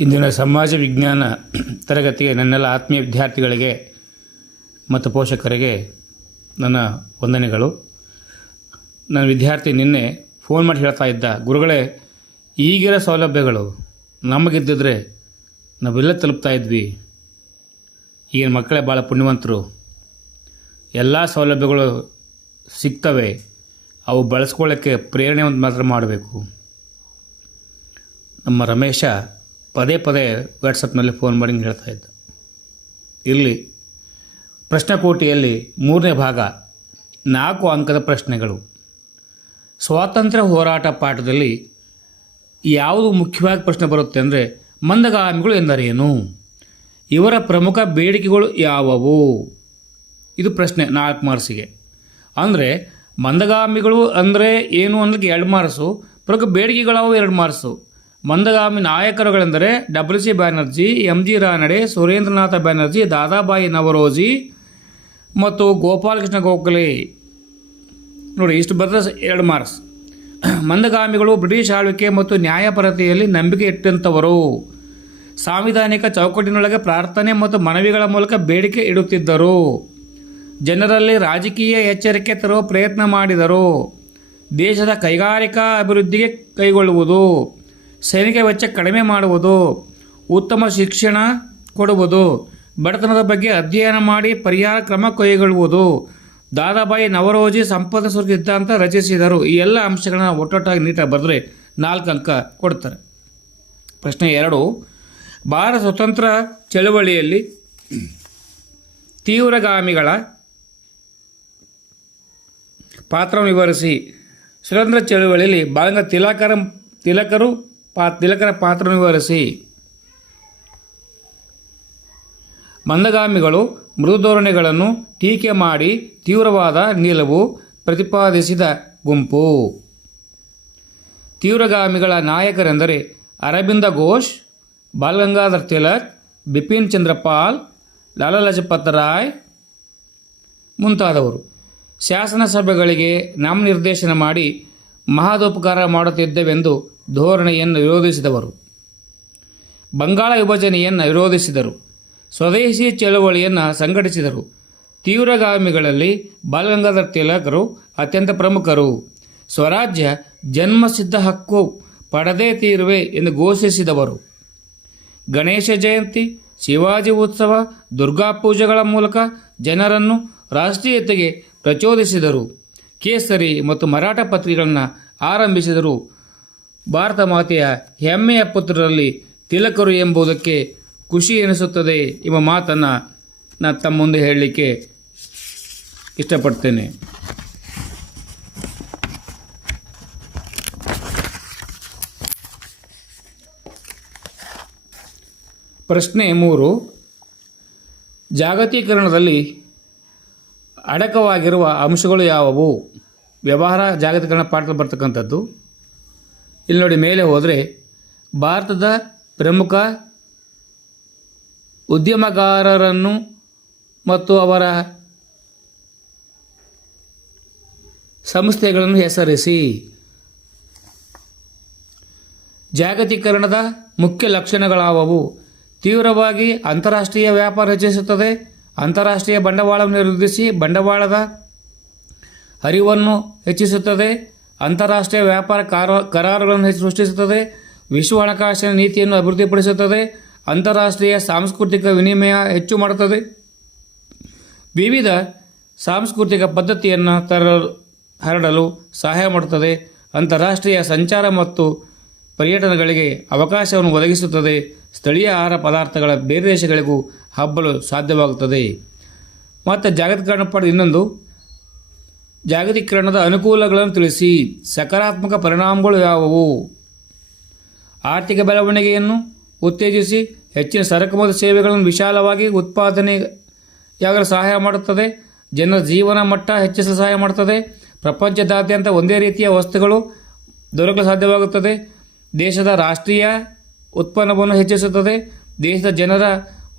ಇಂದಿನ ಸಮಾಜ ವಿಜ್ಞಾನ ತರಗತಿಗೆ ನನ್ನೆಲ್ಲ ಆತ್ಮೀಯ ವಿದ್ಯಾರ್ಥಿಗಳಿಗೆ ಮತ್ತು ಪೋಷಕರಿಗೆ ನನ್ನ ವಂದನೆಗಳು. ನನ್ನ ವಿದ್ಯಾರ್ಥಿ ನಿನ್ನೆ ಫೋನ್ ಮಾಡಿ ಹೇಳ್ತಾ ಇದ್ದ, ಗುರುಗಳೇ, ಈಗಿರೋ ಸೌಲಭ್ಯಗಳು ನಮಗಿದ್ದಿದ್ರೆ ನಾವೆಲ್ಲ ತಲುಪ್ತಾ ಇದ್ವಿ. ಈಗಿನ ಮಕ್ಕಳೇ ಭಾಳ ಪುಣ್ಯವಂತರು. ಎಲ್ಲ ಸೌಲಭ್ಯಗಳು ಸಿಗ್ತವೆ. ಅವು ಬಳಸ್ಕೊಳ್ಳೋಕ್ಕೆ ಪ್ರೇರಣೆ ಒಂದು ಮಾತ್ರ ಮಾಡಬೇಕು. ನಮ್ಮ ರಮೇಶ ಪದೇ ಪದೇ ವಾಟ್ಸಪ್ನಲ್ಲಿ ಫೋನ್ ಮಾಡಿ ಹೇಳ್ತಾ ಇದ್ದ. ಇರಲಿ ಪ್ರಶ್ನೆಕೋಟಿಯಲ್ಲಿ ಮೂರನೇ ಭಾಗ, ನಾಲ್ಕು ಅಂಕದ ಪ್ರಶ್ನೆಗಳು. ಸ್ವಾತಂತ್ರ್ಯ ಹೋರಾಟ ಪಾಠದಲ್ಲಿ ಯಾವುದು ಮುಖ್ಯವಾಗಿ ಪ್ರಶ್ನೆ ಬರುತ್ತೆ ಅಂದರೆ ಮಂದಗಾಮಿಗಳು ಎಂದರೇನು? ಇವರ ಪ್ರಮುಖ ಬೇಡಿಕೆಗಳು ಯಾವುವು? ಇದು ಪ್ರಶ್ನೆ ನಾಲ್ಕು ಮಾರ್ಸಿಗೆ ಅಂದರೆ ಮಂದಗಾಮಿಗಳು ಅಂದರೆ ಏನು ಅನ್ನೋದಕ್ಕೆ ಎರಡು ಮಾರ್ಸು ಪ್ರಮುಖ ಬೇಡಿಕೆಗಳಾವು ಎರಡು ಮಾರ್ಕ್ಸು. ಮಂದಗಾಮಿ ನಾಯಕರುಗಳೆಂದರೆ W C Banerjee M G Ranade, Surendranath Banerjee, Dadabhai Naoroji ಮತ್ತು ಗೋಪಾಲಕೃಷ್ಣ ಗೋಖಲೆ. ನೋಡಿ, ಇಷ್ಟು ಬರೆದ ಎರಡು ಮಾರ್ಕ್ಸ್. ಮಂದಗಾಮಿಗಳು ಬ್ರಿಟಿಷ್ ಆಳ್ವಿಕೆ ಮತ್ತು ನ್ಯಾಯಪರತೆಯಲ್ಲಿ ನಂಬಿಕೆ ಇಟ್ಟಂಥವರು. ಸಾಂವಿಧಾನಿಕ ಚೌಕಟ್ಟಿನೊಳಗೆ ಪ್ರಾರ್ಥನೆ ಮತ್ತು ಮನವಿಗಳ ಮೂಲಕ ಬೇಡಿಕೆ ಇಡುತ್ತಿದ್ದರು. ಜನರಲ್ಲಿ ರಾಜಕೀಯ ಎಚ್ಚರಿಕೆ ತರುವ ಪ್ರಯತ್ನ ಮಾಡಿದರು. ದೇಶದ ಕೈಗಾರಿಕಾ ಅಭಿವೃದ್ಧಿಗೆ ಕೈಗೊಳ್ಳುವುದು. ಸೈನಿಕ ವೆಚ್ಚ ಕಡಿಮೆ ಮಾಡುವುದು, ಉತ್ತಮ ಶಿಕ್ಷಣ ಕೊಡುವುದು, ಬಡತನದ ಬಗ್ಗೆ ಅಧ್ಯಯನ ಮಾಡಿ ಪರಿಹಾರ ಕ್ರಮ ಕೈಗೊಳ್ಳುವುದು, ದಾದಾಬಾಯಿ ನವರೋಜಿ ಸಂಪದ ಸಿದ್ಧಾಂತ ರಚಿಸಿದರು. ಈ ಎಲ್ಲ ಅಂಶಗಳನ್ನ ಒಟ್ಟೊಟ್ಟಾಗಿ ನೀಟಾಗಿ ಬರೆದ್ರೆ ನಾಲ್ಕು ಅಂಕ ಕೊಡ್ತಾರೆ. ಪ್ರಶ್ನೆ ಎರಡು, ಭಾರತ ಸ್ವತಂತ್ರ ಚಳುವಳಿಯಲ್ಲಿ ತೀವ್ರಗಾಮಿಗಳ ಪಾತ್ರವನ್ನು ವಿವರಿಸಿ. ಸ್ವತಂತ್ರ ಚಳುವಳಿಯಲ್ಲಿ ಬಾಲಂಗ ತಿಲಕರ, ತಿಲಕರು ಪಾ ತಿಲಕರ ಪಾತ್ರ ವಿವರಿಸಿ. ಮಂದಗಾಮಿಗಳು ಮೃದುಧೋರಣೆಗಳನ್ನು ಟೀಕೆ ಮಾಡಿ ತೀವ್ರವಾದ ನಿಲುವು ಪ್ರತಿಪಾದಿಸಿದ ಗುಂಪು. ತೀವ್ರಗಾಮಿಗಳ ನಾಯಕರೆಂದರೆ ಅರವಿಂದ ಘೋಷ್, ಬಾಲಗಂಗಾಧರ್ ತಿಲಕ್, ಬಿಪಿನ್ ಚಂದ್ರಪಾಲ್, ಲಾಲಾ ಲಜಪತ್ ರಾಯ್ ಮುಂತಾದವರು. ಶಾಸನ ಸಭೆಗಳಿಗೆ ನಾಮನಿರ್ದೇಶನ ಮಾಡಿ ಮಹದೋಪಕಾರ ಮಾಡುತ್ತಿದ್ದವೆಂದು ಧೋರಣೆಯನ್ನು ವಿರೋಧಿಸಿದವರು. ಬಂಗಾಳ ವಿಭಜನೆಯನ್ನು ವಿರೋಧಿಸಿದರು. ಸ್ವದೇಶಿ ಚಳುವಳಿಯನ್ನು ಸಂಘಟಿಸಿದರು. ತೀವ್ರಗಾಮಿಗಳಲ್ಲಿ ಬಾಲಗಂಗಾಧರ್ ತಿಲಕರು ಅತ್ಯಂತ ಪ್ರಮುಖರು. ಸ್ವರಾಜ್ಯ ಜನ್ಮಸಿದ್ಧ ಹಕ್ಕು ಪಡೆದೇ ತೀರುವೆ ಎಂದು ಘೋಷಿಸಿದವರು. ಗಣೇಶ ಜಯಂತಿ, ಶಿವಾಜಿ ಉತ್ಸವ, ದುರ್ಗಾ ಪೂಜೆಗಳ ಮೂಲಕ ಜನರನ್ನು ರಾಷ್ಟ್ರೀಯತೆಗೆ ಪ್ರಚೋದಿಸಿದರು. ಕೇಸರಿ ಮತ್ತು ಮರಾಠ ಪತ್ರಿಕೆಗಳನ್ನು ಆರಂಭಿಸಿದರು. ಭಾರತ ಮಾತೆಯ ಹೆಮ್ಮೆಯ ಪುತ್ರರಲ್ಲಿ ತಿಲಕರು ಎಂಬುದಕ್ಕೆ ಖುಷಿ ಎನಿಸುತ್ತದೆ ಎಂಬ ಮಾತನ್ನು ನಾನು ತಮ್ಮ ಮುಂದೆ ಹೇಳಲಿಕ್ಕೆ ಇಷ್ಟಪಡ್ತೇನೆ. ಪ್ರಶ್ನೆ ಮೂರು. ಜಾಗತೀಕರಣದಲ್ಲಿ ಅಡಕವಾಗಿರುವ ಅಂಶಗಳು ಯಾವುವು? ವ್ಯವಹಾರ, ಜಾಗತೀಕರಣ ಪಾಠದಲ್ಲಿ ಬರ್ತಕ್ಕಂಥದ್ದು. ಇಲ್ಲಿ ನೋಡಿ ಮೇಲೆ ಹೋದರೆ ಭಾರತದ ಪ್ರಮುಖ ಉದ್ಯಮಗಾರರನ್ನು ಮತ್ತು ಅವರ ಸಂಸ್ಥೆಗಳನ್ನು ಹೆಸರಿಸಿ. ಜಾಗತೀಕರಣದ ಮುಖ್ಯ ಲಕ್ಷಣಗಳಾವವು. ತೀವ್ರವಾಗಿ ಅಂತಾರಾಷ್ಟ್ರೀಯ ವ್ಯಾಪಾರ ಹೆಚ್ಚಿಸುತ್ತದೆ. ಅಂತಾರಾಷ್ಟ್ರೀಯ ಬಂಡವಾಳವನ್ನು ವೃದ್ಧಿಸಿ ಬಂಡವಾಳದ ಹರಿವನ್ನು ಹೆಚ್ಚಿಸುತ್ತದೆ. ಅಂತಾರಾಷ್ಟ್ರೀಯ ವ್ಯಾಪಾರ ಕಾರ, ಕರಾರುಗಳನ್ನು ಸೃಷ್ಟಿಸುತ್ತದೆ. ವಿಶ್ವ ಹಣಕಾಸಿನ ನೀತಿಯನ್ನು ಅಭಿವೃದ್ಧಿಪಡಿಸುತ್ತದೆ. ಅಂತಾರಾಷ್ಟ್ರೀಯ ಸಾಂಸ್ಕೃತಿಕ ವಿನಿಮಯ ಹೆಚ್ಚು ಮಾಡುತ್ತದೆ. ವಿವಿಧ ಸಾಂಸ್ಕೃತಿಕ ಪದ್ಧತಿಯನ್ನು ತರ ಹರಡಲು ಸಹಾಯ ಮಾಡುತ್ತದೆ. ಅಂತಾರಾಷ್ಟ್ರೀಯ ಸಂಚಾರ ಮತ್ತು ಪರ್ಯಟನಗಳಿಗೆ ಅವಕಾಶವನ್ನು ಒದಗಿಸುತ್ತದೆ. ಸ್ಥಳೀಯ ಆಹಾರ ಪದಾರ್ಥಗಳ ಬೇರೆ ದೇಶಗಳಿಗೂ ಹಬ್ಬಲು ಸಾಧ್ಯವಾಗುತ್ತದೆ. ಮತ್ತು ಜಾಗತಿಕ ಇನ್ನೊಂದು. ಜಾಗತೀಕರಣದ ಅನುಕೂಲಗಳನ್ನು ತಿಳಿಸಿ ಸಕಾರಾತ್ಮಕ ಪರಿಣಾಮಗಳು ಯಾವುವು? ಆರ್ಥಿಕ ಬೆಳವಣಿಗೆಯನ್ನು ಉತ್ತೇಜಿಸಿ ಹೆಚ್ಚಿನ ಸರಕು ಮತ್ತು ಸೇವೆಗಳನ್ನು ವಿಶಾಲವಾಗಿ ಉತ್ಪಾದನೆಯಾಗಲು ಸಹಾಯ ಮಾಡುತ್ತದೆ. ಜನರ ಜೀವನ ಮಟ್ಟ ಹೆಚ್ಚಿಸಲು ಸಹಾಯ ಮಾಡುತ್ತದೆ. ಪ್ರಪಂಚದಾದ್ಯಂತ ಒಂದೇ ರೀತಿಯ ವಸ್ತುಗಳು ದೊರಕಲು ಸಾಧ್ಯವಾಗುತ್ತದೆ. ದೇಶದ ರಾಷ್ಟ್ರೀಯ ಉತ್ಪನ್ನವನ್ನು ಹೆಚ್ಚಿಸುತ್ತದೆ. ದೇಶದ ಜನರ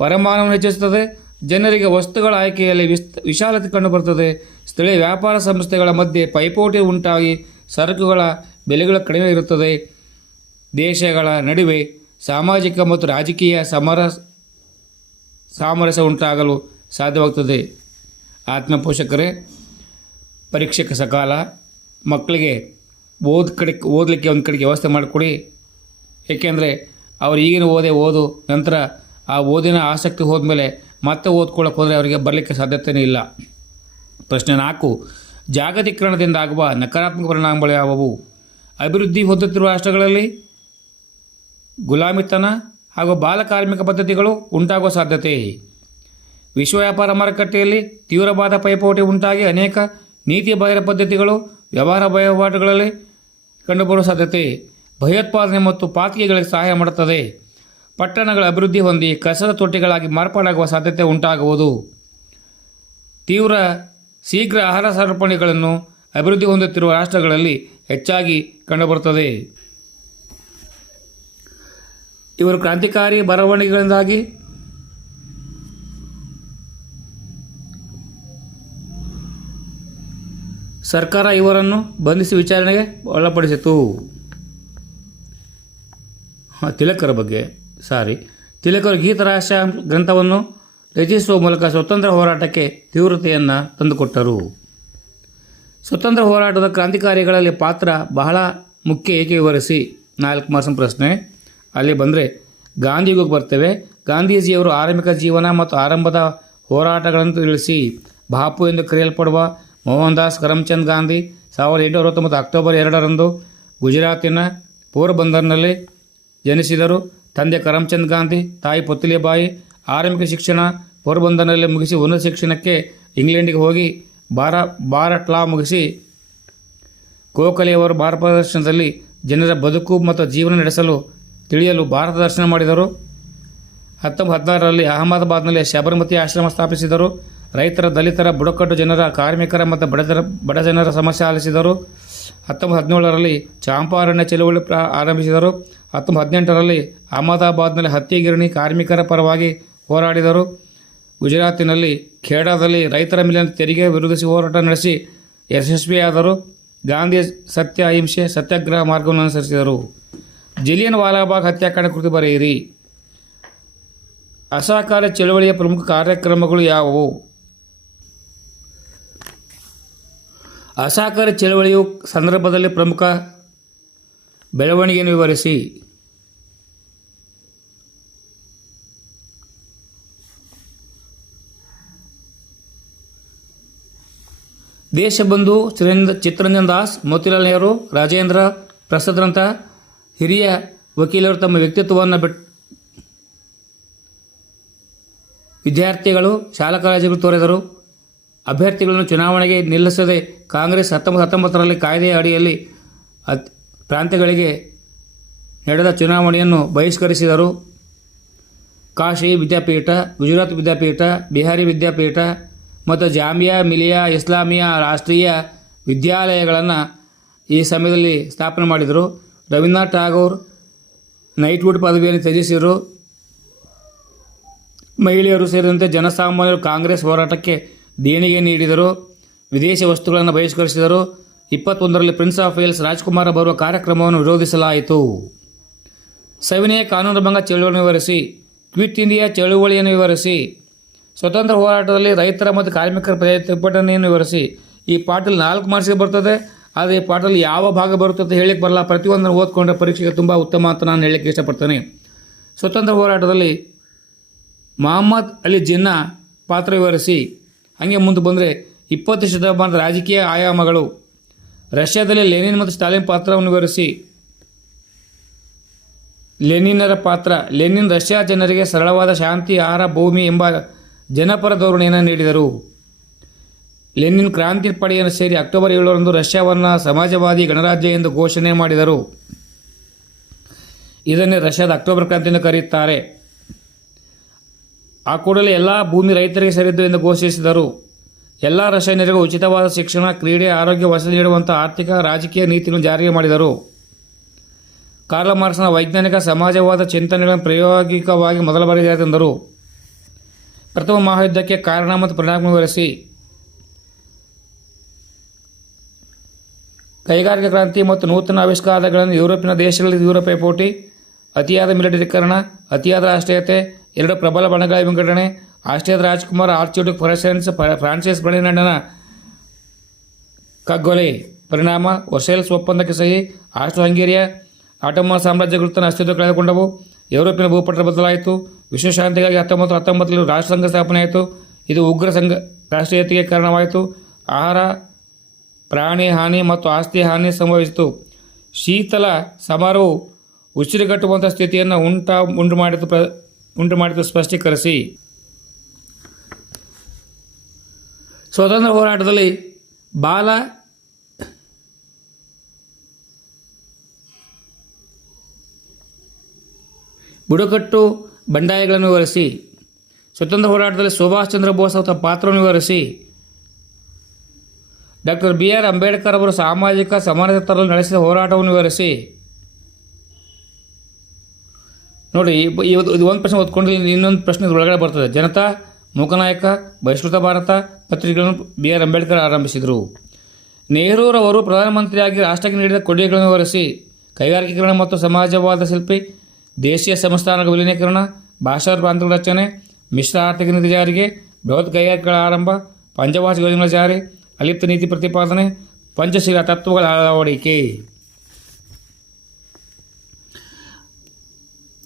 ವರಮಾನವನ್ನು ಹೆಚ್ಚಿಸುತ್ತದೆ. ಜನರಿಗೆ ವಸ್ತುಗಳ ಆಯ್ಕೆಯಲ್ಲಿ ವಿಸ್, ವಿಶಾಲತೆ ಕಂಡುಬರುತ್ತದೆ. ಸ್ಥಳೀಯ ವ್ಯಾಪಾರ ಸಂಸ್ಥೆಗಳ ಮಧ್ಯೆ ಪೈಪೋಟಿ ಉಂಟಾಗಿ ಸರಕುಗಳ ಬೆಲೆಗಳು ಕಡಿಮೆ ಇರುತ್ತದೆ. ದೇಶಗಳ ನಡುವೆ ಸಾಮಾಜಿಕ ಮತ್ತು ರಾಜಕೀಯ ಸಮರ, ಸಾಮರಸ್ಯ ಉಂಟಾಗಲು ಸಾಧ್ಯವಾಗ್ತದೆ ಆತ್ಮ ಪೋಷಕರೇ ಪರೀಕ್ಷೆಗೆ ಸಕಾಲ, ಮಕ್ಕಳಿಗೆ ಓದ್ ಕಡೆ, ಓದಲಿಕ್ಕೆ ಒಂದು ಕಡೆಗೆ ವ್ಯವಸ್ಥೆ ಮಾಡಿಕೊಡಿ. ಏಕೆಂದರೆ ಅವರು ಈಗಿನ ಓದೇ ಓದು ನಂತರ ಆ ಓದಿನ ಆಸಕ್ತಿ ಹೋದ್ಮೇಲೆ ಮತ್ತೆ ಓದ್ಕೊಳ್ಳೋಕೆ ಹೋದರೆ ಅವರಿಗೆ ಬರಲಿಕ್ಕೆ ಸಾಧ್ಯತೆಯೇ ಇಲ್ಲ. ಪ್ರಶ್ನೆ ನಾಲ್ಕು, ಜಾಗತೀಕರಣದಿಂದ ಆಗುವ ನಕಾರಾತ್ಮಕ ಪರಿಣಾಮಗಳು ಯಾವುವು? ಅಭಿವೃದ್ಧಿ ಹೊಂದುತ್ತಿರುವ ರಾಷ್ಟ್ರಗಳಲ್ಲಿ ಗುಲಾಮಿತನ ಹಾಗೂ ಬಾಲಕಾರ್ಮಿಕ ಪದ್ಧತಿಗಳು ಉಂಟಾಗುವ ಸಾಧ್ಯತೆ. ವಿಶ್ವ ವ್ಯಾಪಾರ ಮಾರುಕಟ್ಟೆಯಲ್ಲಿ ತೀವ್ರವಾದ ಪೈಪೋಟಿ ಉಂಟಾಗಿ ಅನೇಕ ನೀತಿ ಬಾಹಿರ ಪದ್ಧತಿಗಳು, ವ್ಯವಹಾರ ವಹಿವಾಟುಗಳಲ್ಲಿ ಕಂಡುಬರುವ ಸಾಧ್ಯತೆ. ಭಯೋತ್ಪಾದನೆ ಮತ್ತು ಪಾತಿಕೆಗಳಿಗೆ ಸಹಾಯ ಮಾಡುತ್ತದೆ. ಪಟ್ಟಣಗಳ ಅಭಿವೃದ್ಧಿ ಹೊಂದಿ ಕಸದ ತೊಟ್ಟಿಗಳಾಗಿ ಮಾರ್ಪಾಡಾಗುವ ಸಾಧ್ಯತೆ ಉಂಟಾಗುವುದು. ತೀವ್ರ, ಶೀಘ್ರ ಆಹಾರ ಸರಪಣಿಗಳನ್ನು ಅಭಿವೃದ್ಧಿ ಹೊಂದುತ್ತಿರುವ ರಾಷ್ಟ್ರಗಳಲ್ಲಿ ಹೆಚ್ಚಾಗಿ ಕಂಡುಬರುತ್ತದೆ. ಇವರು ಕ್ರಾಂತಿಕಾರಿ ಬರವಣಿಗೆಗಳಿಂದಾಗಿ ಸರ್ಕಾರ ಇವರನ್ನು ಬಂಧಿಸಿ ವಿಚಾರಣೆಗೆ ಒಳಪಡಿಸಿತು. ತಿಲಕರ ಬಗ್ಗೆ ಸಾರಿ. ತಿಲಕರು ಗೀತರಾಶ ಗ್ರಂಥವನ್ನು ರಚಿಸುವ ಮೂಲಕ ಸ್ವತಂತ್ರ ಹೋರಾಟಕ್ಕೆ ತೀವ್ರತೆಯನ್ನು ತಂದುಕೊಟ್ಟರು. ಸ್ವತಂತ್ರ ಹೋರಾಟದ ಕ್ರಾಂತಿಕಾರಿಗಳಲ್ಲಿ ಪಾತ್ರ ಬಹಳ ಮುಖ್ಯ ಏಕೆ ವಿವರಿಸಿ. ನಾಲ್ಕು ಮಾಸಂ ಪ್ರಶ್ನೆ. ಅಲ್ಲಿ ಬಂದರೆ, ಗಾಂಧಿಗೂ ಬರ್ತೇವೆ. ಗಾಂಧೀಜಿಯವರು ಆರಂಭಿಕ ಜೀವನ ಮತ್ತು ಆರಂಭದ ಹೋರಾಟಗಳನ್ನು ತಿಳಿಸಿ. ಬಾಪು ಎಂದು ಕರೆಯಲ್ಪಡುವ ಮೋಹನ್ ದಾಸ್ ಕರಮ್ಚಂದ್ ಗಾಂಧಿ ಸಾವಿರದ ಎಂಟು ಅರವತ್ತೊಂಬತ್ತು ಅಕ್ಟೋಬರ್ ಎರಡರಂದು ಗುಜರಾತಿನ ಪೋರ್ಬಂದರ್ನಲ್ಲಿ ಜನಿಸಿದರು. ತಂದೆ ಕರಮ್ಚಂದ್ ಗಾಂಧಿ, ತಾಯಿ ಪುತ್ಲಿಬಾಯಿ ಆರಂಭಿಕ ಶಿಕ್ಷಣ, ಪೋರ್ಬಂದರ್ನಲ್ಲಿ ಮುಗಿಸಿ ಉನ್ನತ ಶಿಕ್ಷಣಕ್ಕೆ ಇಂಗ್ಲೆಂಡಿಗೆ ಹೋಗಿ ಬಾರ ಬಾರಟ್ ಲಾ ಮುಗಿಸಿ ಗೋಖಲೆಯವರು ಭಾರತ ದರ್ಶನದಲ್ಲಿ ಜನರ ಬದುಕು ಮತ್ತು ಜೀವನ ನಡೆಸಲು ತಿಳಿಯಲು ಭಾರತ ದರ್ಶನ ಮಾಡಿದರು. ಹತ್ತೊಂಬತ್ತು ಹದಿನಾರರಲ್ಲಿ ಅಹಮದಾಬಾದ್ನಲ್ಲಿ ಶಬರಮತಿ ಆಶ್ರಮ ಸ್ಥಾಪಿಸಿದರು. ರೈತರ, ದಲಿತರ, ಬುಡಕಟ್ಟು ಜನರ, ಕಾರ್ಮಿಕರ ಮತ್ತು ಬಡಜರ ಬಡ ಜನರ ಸಮಸ್ಯೆ ಆಲಿಸಿದರು. ಹತ್ತೊಂಬತ್ತು ಹದಿನೇಳರಲ್ಲಿ ಚಾಂಪಾರಣ್ಯ ಚಳುವಳಿ ಪ್ರಾ, ಆರಂಭಿಸಿದರು. ಹತ್ತೊಂಬತ್ತು ಹದಿನೆಂಟರಲ್ಲಿ ಅಹಮದಾಬಾದ್ನಲ್ಲಿ ಹತ್ತಿ ಗಿರಣಿ ಕಾರ್ಮಿಕರ ಪರವಾಗಿ ಹೋರಾಡಿದರು. ಗುಜರಾತಿನಲ್ಲಿ ಖೇಡಾದಲ್ಲಿ ರೈತರ ಮೇಲಿನ ತೆರಿಗೆ ವಿರೋಧಿಸಿ ಹೋರಾಟ ನಡೆಸಿ ಯಶಸ್ವಿಯಾದರು. ಗಾಂಧಿ ಸತ್ಯ ಅಹಿಂಸೆ ಸತ್ಯಾಗ್ರಹ ಮಾರ್ಗವನ್ನು ಅನುಸರಿಸಿದರು. ಜಿಲಿಯನ್ ವಾಲಾಬಾಗ್ ಹತ್ಯಾಕಾಂಡ ಕೃತಿ ಬರೆಯಿರಿ. ಅಸಹಕಾರ ಚಳವಳಿಯ ಪ್ರಮುಖ ಕಾರ್ಯಕ್ರಮಗಳು ಯಾವುವು? ಅಸಹಕಾರ ಚಳವಳಿಯು ಸಂದರ್ಭದಲ್ಲಿ ಪ್ರಮುಖ ಬೆಳವಣಿಗೆಯನ್ನು ವಿವರಿಸಿ. ದೇಶಬಂಧು ಚಿತ್ರರಂಜನ್ ದಾಸ್, ಮೋತಿಲಾಲ್ ನೆಹರು, ರಾಜೇಂದ್ರ ಪ್ರಸಾದ್ರಂಥ ಹಿರಿಯ ವಕೀಲರು ತಮ್ಮ ವ್ಯಕ್ತಿತ್ವವನ್ನು ಬಿಟ್, ವಿದ್ಯಾರ್ಥಿಗಳು, ಶಾಲಾ ಕಾಲೇಜುಗಳು ತೋರಿದರು. ಅಭ್ಯರ್ಥಿಗಳನ್ನು ಚುನಾವಣೆಗೆ ನಿಲ್ಲಿಸದೆ ಕಾಂಗ್ರೆಸ್ ಹತ್ತೊಂಬತ್ತು ಹತ್ತೊಂಬತ್ತರಲ್ಲಿ ಕಾಯ್ದೆಯ ಅಡಿಯಲ್ಲಿ ಪ್ರಾಂತ್ಯಗಳಿಗೆ ನಡೆದ ಚುನಾವಣೆಯನ್ನು ಬಹಿಷ್ಕರಿಸಿದರು. ಕಾಶಿ ವಿದ್ಯಾಪೀಠ, ಗುಜರಾತ್ ವಿದ್ಯಾಪೀಠ, ಬಿಹಾರಿ ವಿದ್ಯಾಪೀಠ ಮತ್ತು ಜಾಮಿಯಾ, ಮಿಲಿಯಾ, ಇಸ್ಲಾಮಿಯಾ ರಾಷ್ಟ್ರೀಯ ವಿದ್ಯಾಲಯಗಳನ್ನು ಈ ಸಮಯದಲ್ಲಿ ಸ್ಥಾಪನೆ ಮಾಡಿದರು. ರವೀಂದ್ರನಾಥ್ ಟಾಗೋರ್ ನೈಟ್ವುಡ್ ಪದವಿಯನ್ನು ತ್ಯಜಿಸಿದರು. ಮಹಿಳೆಯರು ಸೇರಿದಂತೆ ಜನಸಾಮಾನ್ಯರು ಕಾಂಗ್ರೆಸ್ ಹೋರಾಟಕ್ಕೆ ದೇಣಿಗೆ ನೀಡಿದರು. ವಿದೇಶಿ ವಸ್ತುಗಳನ್ನು ಬಹಿಷ್ಕರಿಸಿದರು. ಇಪ್ಪತ್ತೊಂದರಲ್ಲಿ ಪ್ರಿನ್ಸ್ ಆಫ್ ವೇಲ್ಸ್ ರಾಜ್ಕುಮಾರ ಬರುವ ಕಾರ್ಯಕ್ರಮವನ್ನು ವಿರೋಧಿಸಲಾಯಿತು. ಸವಿನಯ ಕಾನೂನು ಭಂಗ ಚಳುವಳಿಯನ್ನು ವಿವರಿಸಿ, ಕ್ವಿಟ್ ಇಂಡಿಯಾ ಚಳುವಳಿಯನ್ನು ವಿವರಿಸಿ, ಸ್ವತಂತ್ರ ಹೋರಾಟದಲ್ಲಿ ರೈತರ ಮತ್ತು ಕಾರ್ಮಿಕರ ಪ್ರತಿಭಟನೆಯನ್ನು ವಿವರಿಸಿ, ಈ ಪಾಠದಲ್ಲಿ ನಾಲ್ಕು ಮಾರ್ಸಿಗೆ ಬರ್ತದೆ, ಆದರೆ ಈ ಪಾಠದಲ್ಲಿ ಯಾವ ಭಾಗ ಬರುತ್ತದೆ ಅಂತ ಹೇಳಲಿಕ್ಕೆ ಬರಲ್ಲ. ಪ್ರತಿಯೊಂದನ್ನು ಓದ್ಕೊಂಡ್ರೆ ಪರೀಕ್ಷೆಗೆ ತುಂಬ ಉತ್ತಮ ಅಂತ ನಾನು ಹೇಳಲಿಕ್ಕೆ ಇಷ್ಟಪಡ್ತೇನೆ. ಸ್ವತಂತ್ರ ಹೋರಾಟದಲ್ಲಿ ಮಹಮ್ಮದ್ ಅಲಿ ಜಿನ್ನಾ ಪಾತ್ರ ವಿವರಿಸಿ, ಹಾಗೆ ಮುಂದೆ ಬಂದರೆ ಇಪ್ಪತ್ತು ಶತಮಾನದ ರಾಜಕೀಯ ಆಯಾಮಗಳು. ರಷ್ಯಾದಲ್ಲಿ ಲೆನಿನ್ ಮತ್ತು ಸ್ಟಾಲಿನ್ ಪಾತ್ರವನ್ನು ವಿವರಿಸಿ. ಲೆನಿನರ ಪಾತ್ರ, ಲೆನಿನ್ ರಷ್ಯಾ ಜನರಿಗೆ ಸರಳವಾದ ಶಾಂತಿ, ಆಹಾರ, ಭೂಮಿ ಎಂಬ ಜನಪರ ಧೋರಣೆಯನ್ನು ನೀಡಿದರು. ಲೆನಿನ್ ಕ್ರಾಂತಿ ಪಡೆಯನ್ನು ಸೇರಿ ಅಕ್ಟೋಬರ್ ಏಳರಂದು ರಷ್ಯಾವನ್ನು ಸಮಾಜವಾದಿ ಗಣರಾಜ್ಯ ಎಂದು ಘೋಷಣೆ ಮಾಡಿದರು. ಇದನ್ನೇ ರಷ್ಯಾದ ಅಕ್ಟೋಬರ್ ಕ್ರಾಂತಿ ಎಂದು ಕರೆಯುತ್ತಾರೆ. ಆ ಕೂಡಲೇ ಎಲ್ಲ ಭೂಮಿ ರೈತರಿಗೆ ಸೇರಿದ್ದು ಎಂದು ಘೋಷಿಸಿದರು. ಎಲ್ಲ ರಸಾಯನಿಕರಿಗೂ ಉಚಿತವಾದ ಶಿಕ್ಷಣ, ಕ್ರೀಡೆ, ಆರೋಗ್ಯ ವಸತಿ ನೀಡುವಂಥ ಆರ್ಥಿಕ, ರಾಜಕೀಯ ನೀತಿಗಳನ್ನು ಜಾರಿಗೆ ಮಾಡಿದರು. ಕಾರ್ಲ ಮಾರ್ಕ್ಸ್ನ ವೈಜ್ಞಾನಿಕ, ಸಮಾಜವಾದ ಚಿಂತನೆಗಳನ್ನು ಪ್ರಾಯೋಗಿಕವಾಗಿ ಮೊದಲ ಬಾರಿ ಜಾರಿ ತಂದರು. ಪ್ರಥಮ ಮಹಾಯುದ್ಧಕ್ಕೆ ಕಾರಣ ಮತ್ತು ಪರಿಣಾಮ ವಿವರಿಸಿ. ಕೈಗಾರಿಕಾ ಕ್ರಾಂತಿ ಮತ್ತು ನೂತನ ಆವಿಷ್ಕಾರಗಳನ್ನು ಯುರೋಪಿನ ದೇಶಗಳಲ್ಲಿ ಯುರೋಪಿಯ ಪೈಪೋಟಿ ಅತಿಯಾದ ಮಿಲಿಟರೀಕರಣ, ಅತಿಯಾದ ರಾಷ್ಟ್ರೀಯತೆ, ಎರಡು ಪ್ರಬಲ ಬಣಗಳ ವಿಂಗಡಣೆ ಆಸ್ಟ್ರಿಯಾದ ರಾಜ್ಕುಮಾರ್ ಆರ್ಚೋಟಿಕ್ ಫ್ರೆನ್ಸ್ ಫ್ರಾನ್ಸಿಸ್ ಫರ್ಡಿನಾಂಡನ ಕಗ್ಗೊಲೆ ಪರಿಣಾಮ, ಒಸೆಲ್ಸ್ ಒಪ್ಪಂದಕ್ಕೆ ಸಹಿ ಆಸ್ಟ್ರೋ ಹಂಗೇರಿಯ ಆಟೋಮನ್ ಸಾಮ್ರಾಜ್ಯಗಳು ಅಸ್ತಿತ್ವ ಕಳೆದುಕೊಂಡವು. ಯುರೋಪಿನ ಭೂಪಟ ಬದಲಾಯಿತು. ವಿಶ್ವಶಾಂತಿಗಾಗಿ ಹತ್ತೊಂಬತ್ತು ಹತ್ತೊಂಬತ್ತರಲ್ಲಿ ರಾಷ್ಟ್ರಸಂಘ ಸ್ಥಾಪನೆ ಆಯಿತು. ಇದು ಉಗ್ರ ಸಂಘ ರಾಷ್ಟ್ರೀಯತೆಗೆ ಕಾರಣವಾಯಿತು. ಆಹಾರ, ಪ್ರಾಣಿ ಹಾನಿ ಮತ್ತು ಆಸ್ತಿ ಹಾನಿ ಸಂಭವಿಸಿತು. ಶೀತಲ ಸಮರವು ಉಸಿರುಗಟ್ಟುವಂಥ ಸ್ಥಿತಿಯನ್ನು ಉಂಟಾ, ಉಂಟು ಮಾಡಿತು ಪ್ರ, ಉಂಟು ಮಾಡಿತು ಸ್ಪಷ್ಟೀಕರಿಸಿ. ಸ್ವಾತಂತ್ರ್ಯ ಹೋರಾಟದಲ್ಲಿ ಬಾಲ ಬುಡಕಟ್ಟು ಬಂಡಾಯಗಳನ್ನು ವಿವರಿಸಿ, ಸ್ವತಂತ್ರ ಹೋರಾಟದಲ್ಲಿ ಸುಭಾಷ್ ಚಂದ್ರ ಬೋಸ್ ಅವರ ಪಾತ್ರವನ್ನು ವಿವರಿಸಿ, ಡಾಕ್ಟರ್ ಬಿ ಆರ್ ಅಂಬೇಡ್ಕರ್ ಅವರು ಸಾಮಾಜಿಕ ಸಮಾನತೆ ತರಲು ನಡೆಸಿದ ಹೋರಾಟವನ್ನು ವಿವರಿಸಿ. ನೋಡಿ ಇವ್- ಇವತ್ತು ಇದು ಒಂದು ಪ್ರಶ್ನೆ ಓದ್ಕೊಂಡು ಇನ್ನೊಂದು ಪ್ರಶ್ನೆ ಒಳಗಡೆ ಬರ್ತದೆ. ಜನತಾ ಮೂಕನಾಯಕ, ಬಹಿಷ್ಕೃತ ಭಾರತ ಪತ್ರಿಕೆಗಳನ್ನು ಬಿ ಆರ್ ಅಂಬೇಡ್ಕರ್ ಆರಂಭಿಸಿದರು. ನೆಹರೂರವರು ಪ್ರಧಾನಮಂತ್ರಿಯಾಗಿ ರಾಷ್ಟ್ರಕ್ಕೆ ನೀಡಿದ ಕೊಡುಗೆಗಳನ್ನು ವಿವರಿಸಿ ಕೈಗಾರಿಕೀಕರಣ ಮತ್ತು ಸಮಾಜವಾದ ಶಿಲ್ಪಿ, ದೇಶೀಯ ಸಂಸ್ಥಾನಗಳ ವಿಲೀನೀಕರಣ, ಭಾಷಾ ಪ್ರಾಂತಗಳ ರಚನೆ, ಮಿಶ್ರ ಆರ್ಥಿಕ ನೀತಿ ಜಾರಿಗೆ, ಬೃಹತ್ ಕೈಗಾರಿಕೆಗಳ ಆರಂಭ ಪಂಚವಾರ್ಷ ಯೋಜನೆಗಳ ಜಾರಿ, ಅಲಿಪ್ತ ನೀತಿ ಪ್ರತಿಪಾದನೆ, ಪಂಚಶೀಲ ತತ್ವಗಳ ಅಳವಡಿಕೆ.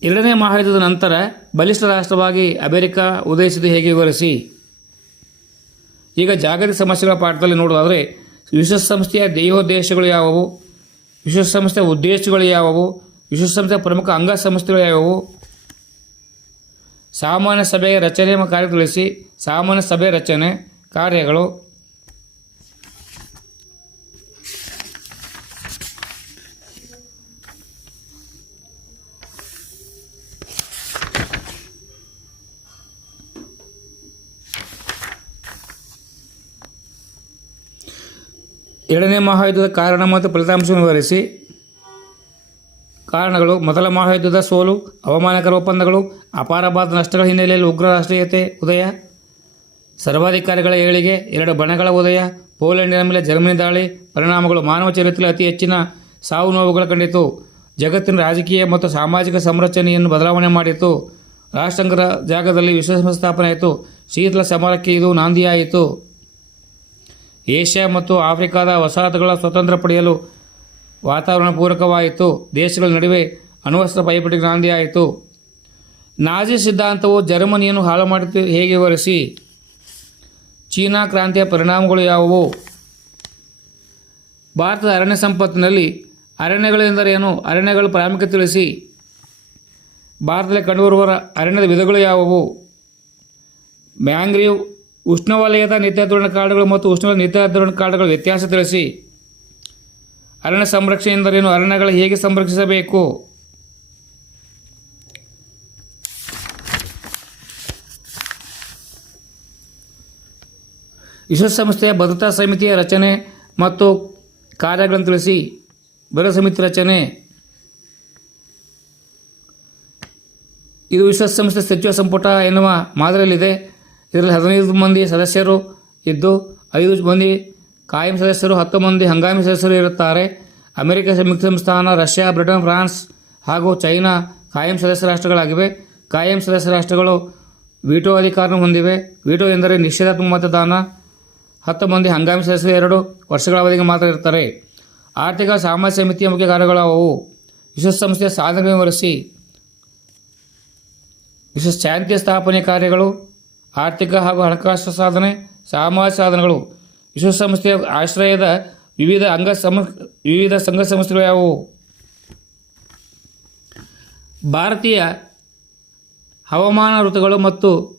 ಎರಡನೇ ಮಹಾಯುದ್ಧದ ನಂತರ ಬಲಿಷ್ಠ ರಾಷ್ಟ್ರವಾಗಿ ಅಮೆರಿಕ ಉದಯಿಸಿದ್ದು ಹೇಗೆ ವಿವರಿಸಿ? ಈಗ ಜಾಗತಿಕ ಸಮಸ್ಯೆಗಳ ಪಾಠದಲ್ಲಿ ನೋಡೋದಾದರೆ ವಿಶ್ವಸಂಸ್ಥೆಯ ದೇಹೋದ್ದೇಶಗಳು ಯಾವುವು? ವಿಶ್ವಸಂಸ್ಥೆಯ ಉದ್ದೇಶಗಳು ಯಾವುವು? ವಿಶ್ವಸಂಸ್ಥೆಯ ಪ್ರಮುಖ ಅಂಗ ಸಂಸ್ಥೆಗಳು ಯಾವುವು? ಸಾಮಾನ್ಯ ಸಭೆಯ ರಚನೆ ಕಾರ್ಯ ತಿಳಿಸಿ. ಸಾಮಾನ್ಯ ಸಭೆ ರಚನೆ, ಕಾರ್ಯಗಳು. ಎರಡನೇ ಮಹಾಯುದ್ಧದ ಕಾರಣ ಮತ್ತು ಫಲಿತಾಂಶವನ್ನು ವಿವರಿಸಿ. ಕಾರಣಗಳು, ಮೊದಲ ಮಹಾಯುದ್ಧದ ಸೋಲು, ಅವಮಾನಕರ ಒಪ್ಪಂದಗಳು ಅಪಾರವಾದ ನಷ್ಟಗಳ ಹಿನ್ನೆಲೆಯಲ್ಲಿ ಉಗ್ರ ರಾಷ್ಟ್ರೀಯತೆ, ಉದಯ. ಸರ್ವಾಧಿಕಾರಿಗಳ ಏಳಿಗೆ ಎರಡು ಬಣಗಳ ಉದಯ. ಪೋಲೆಂಡಿನ ಮೇಲೆ ಜರ್ಮನಿ ದಾಳಿ, ಪರಿಣಾಮಗಳು ಮಾನವ ಚರಿತ್ರೆಯಲ್ಲಿ ಅತಿ ಹೆಚ್ಚಿನ ಸಾವು ನೋವುಗಳು ಕಂಡಿತು. ಜಗತ್ತಿನ ರಾಜಕೀಯ ಮತ್ತು ಸಾಮಾಜಿಕ ಸಂರಚನೆಯನ್ನು ಬದಲಾವಣೆ ಮಾಡಿತು. ರಾಷ್ಟ್ರಂಗರ ಜಾಗದಲ್ಲಿ ವಿಶ್ವಸಂಸ್ಥಾಪನೆ ಸ್ಥಾಪನೆ ಆಯಿತು. ಶೀತಲ ಸಮರಕ್ಕೆ ಇದು ನಾಂದಿಯಾಯಿತು. ಏಷ್ಯಾ ಮತ್ತು ಆಫ್ರಿಕಾದ ವಸಾಹತುಗಳ ಸ್ವತಂತ್ರ ಪಡೆಯಲು ವಾತಾವರಣ ಪೂರಕವಾಯಿತು ದೇಶಗಳ ನಡುವೆ ಅಣ್ವಸ್ತ್ರ ಪೈಪೋಟಿ ನಾಂದಿಯಾಯಿತು ನಾಜಿ ಸಿದ್ಧಾಂತವು ಜರ್ಮನಿಯನ್ನು ಹಾಳು ಹೇಗೆ ವಿವರಿಸಿ? ಚೀನಾ ಕ್ರಾಂತಿಯ ಪರಿಣಾಮಗಳು ಯಾವುವು? ಭಾರತದ ಅರಣ್ಯ ಸಂಪತ್ತಿನಲ್ಲಿ ಅರಣ್ಯಗಳು ಎಂದರೇನು ಅರಣ್ಯಗಳು ಪ್ರಾಮುಖ್ಯತೆ ತಿಳಿಸಿ. ಭಾರತದಲ್ಲಿ ಕಂಡುಬರುವ ಅರಣ್ಯದ ವಿಧಗಳು ಯಾವುವು? ಮ್ಯಾಂಗ್ರೀವ್ ಉಷ್ಣವಲಯದ ನಿತ್ಯಾಧೋರಣ ಕಾಡುಗಳು ಮತ್ತು ಉಷ್ಣವಲಯ ನಿತ್ಯಾಧೋರಣ ಕಾರ್ಡ್ಗಳ ವ್ಯತ್ಯಾಸ ತಿಳಿಸಿ. ಅರಣ್ಯ ಸಂರಕ್ಷಣೆ ಎಂದರೇನು? ಅರಣ್ಯಗಳು ಹೇಗೆ ಸಂರಕ್ಷಿಸಬೇಕು? ವಿಶ್ವಸಂಸ್ಥೆಯ ಭದ್ರತಾ ಸಮಿತಿಯ ರಚನೆ ಮತ್ತು ಕಾರ್ಯಗಳನ್ನು ತಿಳಿಸಿ. ಭದ್ರತಾ ಸಮಿತಿ ರಚನೆ. ಇದು ವಿಶ್ವಸಂಸ್ಥೆ ಸಚಿವ ಸಂಪುಟ ಎನ್ನುವ ಮಾದರಿಯಲ್ಲಿದೆ. ಇದರಲ್ಲಿ ಹದಿನೈದು ಮಂದಿ ಸದಸ್ಯರು ಇದ್ದು, ಐದು ಮಂದಿ ಕಾಯಂ ಸದಸ್ಯರು, ಹತ್ತು ಮಂದಿ ಹಂಗಾಮಿ ಸದಸ್ಯರು ಇರುತ್ತಾರೆ. ಅಮೆರಿಕ ಸಂಯುಕ್ತ ಸಂಸ್ಥಾನ, ರಷ್ಯಾ, ಬ್ರಿಟನ್, ಫ್ರಾನ್ಸ್ ಹಾಗೂ ಚೈನಾ ಕಾಯಂ ಸದಸ್ಯ ರಾಷ್ಟ್ರಗಳಾಗಿವೆ. ಕಾಯಂ ಸದಸ್ಯ ರಾಷ್ಟ್ರಗಳು ವಿಟೋ ಅಧಿಕಾರವನ್ನು ಹೊಂದಿವೆ. ವಿಟೋ ಎಂದರೆ ನಿಷೇಧಾತ್ಮಕ ಮತದಾನ. ಹತ್ತು ಮಂದಿ ಹಂಗಾಮಿ ಸದಸ್ಯರು ಎರಡು ವರ್ಷಗಳ ಅವಧಿಗೆ ಮಾತ್ರ ಇರ್ತಾರೆ ಆರ್ಥಿಕ ಸಾಮಾಜಿಕ ಸಮಿತಿಯ ಮುಖ್ಯ ಕಾರ್ಯಗಳಾವವು? ವಿಶ್ವಸಂಸ್ಥೆಯ ಸಾಧನೆ ವಿವರಿಸಿ. ವಿಶ್ವ ಶಾಂತಿ ಸ್ಥಾಪನೆ ಕಾರ್ಯಗಳು ಆರ್ಥಿಕ ಹಾಗೂ ಹಣಕಾಸು ಸಾಧನೆ, ಸಾಮಾಜಿಕ ಸಾಧನಗಳು, ವಿಶ್ವಸಂಸ್ಥೆಯ ಆಶ್ರಯದ ವಿವಿಧ ಅಂಗ ಸಮ, ವಿವಿಧ ಸಂಘ ಸಂಸ್ಥೆಗಳು ಯಾವುವು? ಭಾರತೀಯ ಹವಾಮಾನ ಋತುಗಳು ಮತ್ತು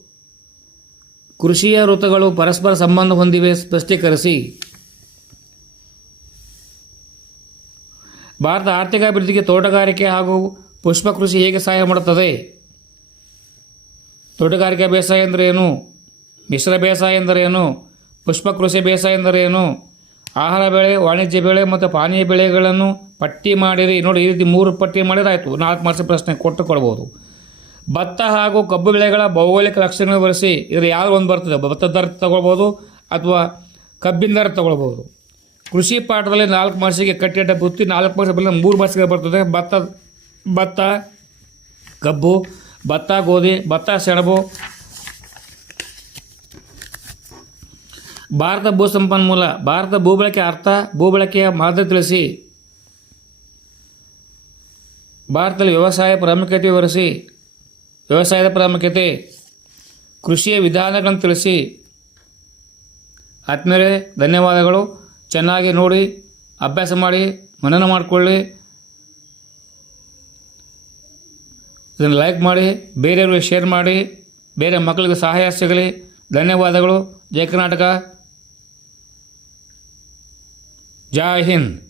ಕೃಷಿಯ ಋತುಗಳು ಪರಸ್ಪರ ಸಂಬಂಧ ಹೊಂದಿವೆ, ಸ್ಪಷ್ಟೀಕರಿಸಿ. ಭಾರತ ಆರ್ಥಿಕ ಅಭಿವೃದ್ಧಿಗೆ ತೋಟಗಾರಿಕೆ ಹಾಗೂ ಪುಷ್ಪ ಕೃಷಿ ಹೇಗೆ ಸಹಾಯ ಮಾಡುತ್ತದೆ? ತೋಟಗಾರಿಕೆ ಬೇಸಾಯ ಎಂದರೇನು ಮಿಶ್ರ ಬೇಸಾಯ ಎಂದರೇನು ಪುಷ್ಪ ಕೃಷಿ ಬೇಸಾಯ ಎಂದರೇನು ಆಹಾರ ಬೆಳೆ, ವಾಣಿಜ್ಯ ಬೆಳೆ ಮತ್ತು ಪಾನೀಯ ಬೆಳೆಗಳನ್ನು ಪಟ್ಟಿ ಮಾಡಿರಿ. ನೋಡಿ, ಈ ರೀತಿ ಮೂರು ಪಟ್ಟಿ ಮಾಡಿದಾಯಿತು. ನಾಲ್ಕು ಮಾರ್ಕ್ಸ್ ಪ್ರಶ್ನೆ ಕೊಟ್ಟು ಕೊಡ್ಬೋದು. ಭತ್ತ ಹಾಗೂ ಕಬ್ಬು ಬೆಳೆಗಳ ಭೌಗೋಳಿಕ ಲಕ್ಷಣಗಳು ಬರೆಸಿ ಇದರ ಯಾರು ಒಂದು ಬರ್ತದೆ? ಭತ್ತದ ದರ ತಗೊಳ್ಬೋದು ಅಥವಾ ಕಬ್ಬಿಂದ ಅರ್ಥ ತಗೊಳ್ಬೋದು? ಕೃಷಿ ಪಾಠದಲ್ಲಿ ನಾಲ್ಕು ಮಾರ್ಸಿಗೆ ಕಟ್ಟಿಟ್ಟ ಬುತ್ತಿ ನಾಲ್ಕು ಮಾರ್ಕ್ಸ್ ಮೂರು ಮಾರ್ಸಿಗೆ ಬರ್ತದೆ. ಭತ್ತ ಭತ್ತ, ಕಬ್ಬು ಭತ್ತ, ಗೋಧಿ, ಭತ್ತ, ಸೆಣಬು. ಭಾರತ ಭೂ ಸಂಪನ್ಮೂಲ, ಭಾರತ ಭೂ ಬಳಕೆ ಅರ್ಥ, ಭೂ ಬಳಕೆಯ ಮಹತ್ವ ತಿಳಿಸಿ. ಭಾರತದಲ್ಲಿ ವ್ಯವಸಾಯ ಪ್ರಾಮುಖ್ಯತೆ ವಿವರಿಸಿ. ವ್ಯವಸಾಯದ ಪ್ರಾಮುಖ್ಯತೆ, ಕೃಷಿಯ ವಿಧಾನಗಳನ್ನು ತಿಳಿಸಿ. ಆತ್ಮೀಯರೇ, ಧನ್ಯವಾದಗಳು. ಚೆನ್ನಾಗಿ ನೋಡಿ, ಅಭ್ಯಾಸ ಮಾಡಿ, ಮನನ ಮಾಡಿಕೊಳ್ಳಿ. ಇದನ್ನು ಲೈಕ್ ಮಾಡಿ, ಬೇರೆಯವರಿಗೆ ಶೇರ್ ಮಾಡಿ, ಬೇರೆ ಮಕ್ಕಳಿಗೆ ಸಹಾಯ ಸಿಗಲಿ. ಧನ್ಯವಾದಗಳು. ಜಯ ಕರ್ನಾಟಕ. ಜೈ ಹಿಂದ್.